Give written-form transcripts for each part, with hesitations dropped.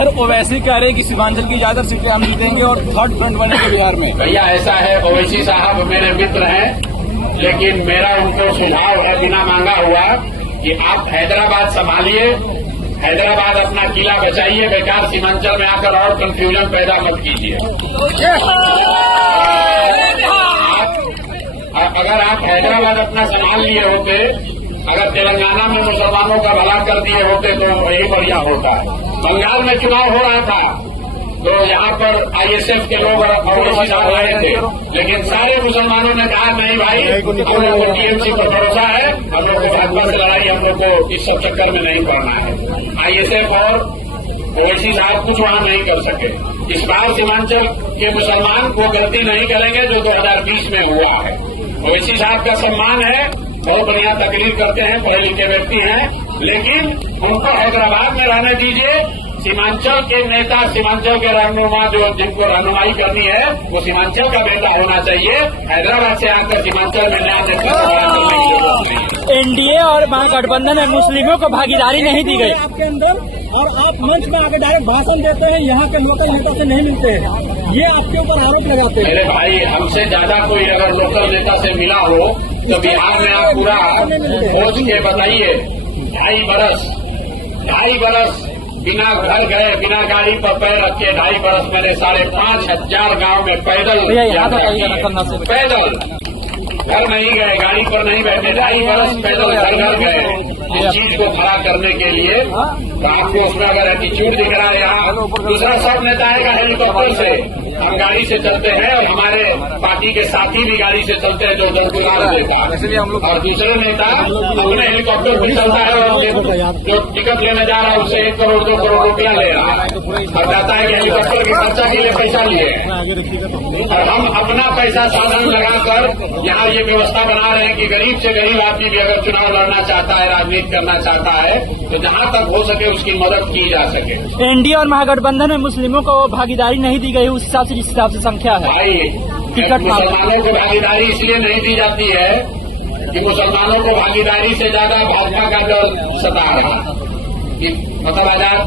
Sir Owaisi कह रहे हैं कि सीमांचल की ज्यादा सीटें हम जीतेंगे और थर्ड फ्रंट बनेंगे बिहार में। भैया ऐसा है, ओवैसी साहब मेरे मित्र हैं, लेकिन मेरा उनको सुझाव है बिना मांगा हुआ कि आप हैदराबाद संभालिए, हैदराबाद अपना किला बचाइए, बेकार सीमांचल में आकर और कंफ्यूजन पैदा मत कीजिए। अगर आप हैदराबाद अपना संभाल लिए होते, अगर तेलंगाना में मुसलमानों का भला कर दिए होते तो यही बढ़िया होता। बंगाल में चुनाव हो रहा था तो यहाँ पर आईएसएफ के लोग ओवैसी साहब रहे थे, लेकिन सारे मुसलमानों ने कहा नहीं भाई, हम लोग को टीएमसी पर भरोसा है, हम लोग को भाजपा से लड़ाई, हम लोग को इस सब चक्कर में नहीं पड़ना है। आईएसएफ और ओवैसी साहब कुछ वहां नहीं कर सके। इस बार सीमांचल के मुसलमान वो गलती नहीं करेंगे जो 2020 में हुआ है। ओवैसी साहब का सम्मान है, बहुत बढ़िया तकरीर करते हैं, पढ़े लिखे व्यक्ति हैं, लेकिन उनको हैदराबाद में रहने दीजिए। सीमांचल के नेता, सीमांचल के रहनुमा जो जिनको रहनुमाई करनी है वो सीमांचल का बेटा होना चाहिए। हैदराबाद से आकर सीमांचल में नया नेता। एनडीए और महागठबंधन में मुस्लिमों को भागीदारी नहीं दी गई आपके अंदर, और आप मंच में आके डायरेक्ट भाषण देते हैं, यहाँ के लोकल नेता से नहीं मिलते हैं, ये आपके ऊपर आरोप लगाते हैं। मेरे भाई, हमसे ज्यादा कोई अगर लोकल नेता से मिला हो तो बिहार में आप पूरा खोज के बताइए। 2.5 बरस बिना घर गए, बिना गाड़ी पर पैर रखे 2.5 बरस मैंने 5,500 गांव में पैदल यात्रा की, पैदल घर नहीं गए, गाड़ी पर नहीं बैठे, 2.5 बरस पैदल घर घर गए इस चीज को खड़ा करने के लिए। तो आपको उसमें अगर एटीट्यूड दिख रहा है, यहाँ दूसरा सब नेता आएगा हेलीकॉप्टर से, हम गाड़ी से चलते हैं और हमारे पार्टी के साथी भी गाड़ी से चलते हैं जो जनसुराज देता है, और दूसरे नेता अपने हेलीकॉप्टर पर चलता है और जो टिकट लेने जा रहा है उससे 1 करोड़ 2 करोड़ रुपया ले रहा है और कहता है कि हेलीकॉप्टर की खर्चा के लिए पैसा लिए हैं। और हम अपना पैसा साधन लगाकर यहाँ ये व्यवस्था बना रहे हैं कि गरीब से गरीब आदमी भी अगर चुनाव लड़ना चाहता है, राजनीति करना चाहता है, तो जहाँ तक हो सके उसकी मदद की जा सके। एनडीए और महागठबंधन में मुस्लिमों को भागीदारी नहीं दी गई, उस हिसाब से जिस हिसाब से संख्या है। भाई, मुसलमानों को भागीदारी इसलिए नहीं दी जाती है कि मुसलमानों को भागीदारी से ज्यादा भाजपा का डर सता रहा है। मतलब आजाद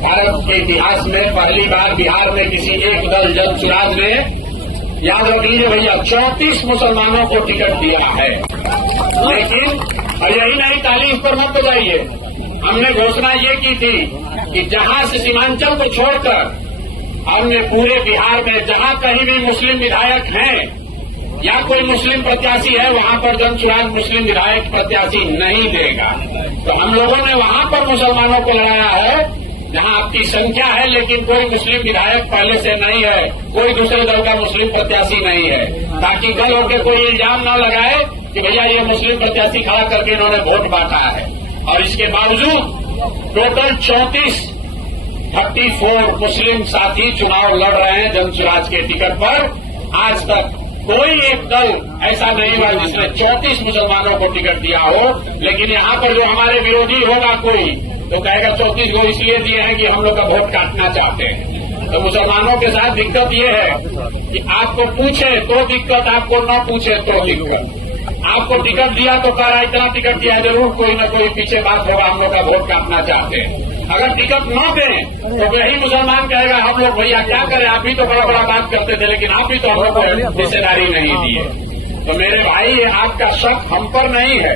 भारत के इतिहास में पहली बार बिहार में किसी एक दल जनसुराज ने, याद रख लीजिए भैया, 34 मुसलमानों को टिकट दिया है। लेकिन और यही नहीं, ताली इस पर मत बजाइए, हमने घोषणा ये की थी कि जहां से सीमांचल को छोड़कर हमने पूरे बिहार में जहां कहीं भी मुस्लिम विधायक हैं या कोई मुस्लिम प्रत्याशी है, वहां पर जनसुराज मुस्लिम विधायक प्रत्याशी नहीं देगा। तो हम लोगों ने वहां पर मुसलमानों को लड़ाया है जहां आपकी संख्या है, लेकिन कोई मुस्लिम विधायक पहले से नहीं है, कोई दूसरे दल का मुस्लिम प्रत्याशी नहीं है, ताकि कल होकर कोई इल्जाम न लगाए कि भैया ये मुस्लिम प्रत्याशी खड़ा करके इन्होंने वोट बांटा है। और इसके बावजूद टोटल 34 मुस्लिम साथी चुनाव लड़ रहे हैं जनसुराज के टिकट पर। आज तक कोई एक दल ऐसा नहीं हुआ जिसने 34 मुसलमानों को टिकट दिया हो। लेकिन यहाँ पर जो हमारे विरोधी होगा कोई, तो कहेगा 34 को इसलिए दिए हैं कि हम लोग का वोट काटना चाहते हैं। तो मुसलमानों के साथ दिक्कत ये है कि आपको पूछे तो दिक्कत, आपको न पूछे तो दिक्कत। आपको टिकट दिया तो कह रहा इतना टिकट दिया, जरूर कोई न कोई पीछे बात होगा, हम लोग का वोट काटना चाहते हैं। अगर टिकट न दें तो वही मुसलमान कहेगा हम लोग भैया क्या करें, आप भी तो बड़ा बड़ा बात करते थे, लेकिन आप भी तो हम लोग को हिस्सेदारी नहीं दिए। तो मेरे भाई, ये आपका शक हम पर नहीं है,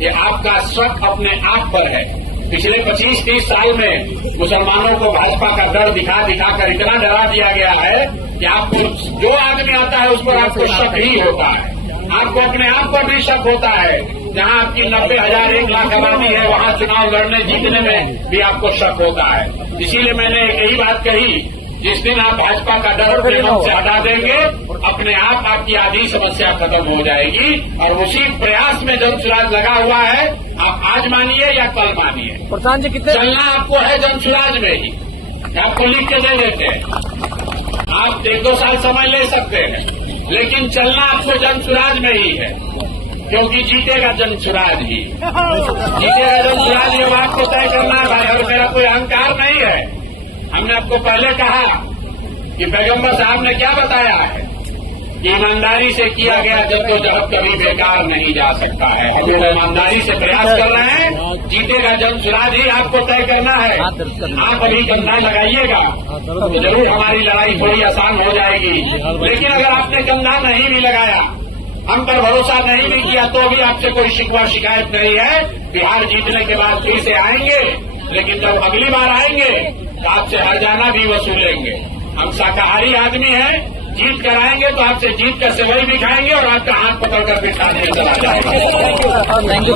ये आपका शक अपने आप पर है। पिछले 25-30 साल में मुसलमानों को भाजपा का डर दिखा दिखाकर इतना डरा दिया गया है कि आपको जो आदमी आता है उस पर आपको शक ही होता है, आपको अपने आप पर भी शक होता है। जहां आपकी 90,000 1 लाख आबादी है, वहां चुनाव लड़ने जीतने में भी आपको शक होता है। इसीलिए मैंने यही बात कही, जिस दिन आप भाजपा का डर अपने मन से हटा देंगे, अपने आप आपकी आधी समस्या खत्म हो जाएगी। और उसी प्रयास में जनसुराज लगा हुआ है, आप आज मानिए या कल मानिए। प्रधान जी, कितने चलना आपको है जनसुराज में ही, आपको लिख के दे देते हैं, आप 1-2 साल समय ले सकते हैं, लेकिन चलना आपको जनसुराज में ही है, क्योंकि जीतेगा जनसुराज ही, जीतेगा जनसुराज ही। आपको तय करना है भाई, और मेरा कोई अहंकार नहीं है। हमने आपको पहले कहा कि पैगंबर साहब ने क्या बताया है कि ईमानदारी से किया गया जद्दोजहद कभी बेकार नहीं जा सकता है। हम लोग ईमानदारी से प्रयास कर रहे हैं। जीतेगा जनसुराज ही आपको तय करना है। आप अभी कंधा लगाइएगा तो जरूर हमारी लड़ाई थोड़ी आसान हो जाएगी, लेकिन अगर आपने कंधा नहीं भी लगाया, हम पर भरोसा नहीं भी किया, तो भी आपसे कोई शिकवा शिकायत नहीं है। बिहार जीतने के बाद फिर से आएंगे, लेकिन जब अगली बार आएंगे तो आपसे हरजाना भी वसूलेंगे। हम शाकाहारी आदमी हैं, जीत कर आएंगे तो आपसे जीत कर सेवई भी खाएंगे और आपका हाथ पकड़कर बिठा दिया चला जाएगा। Thank you.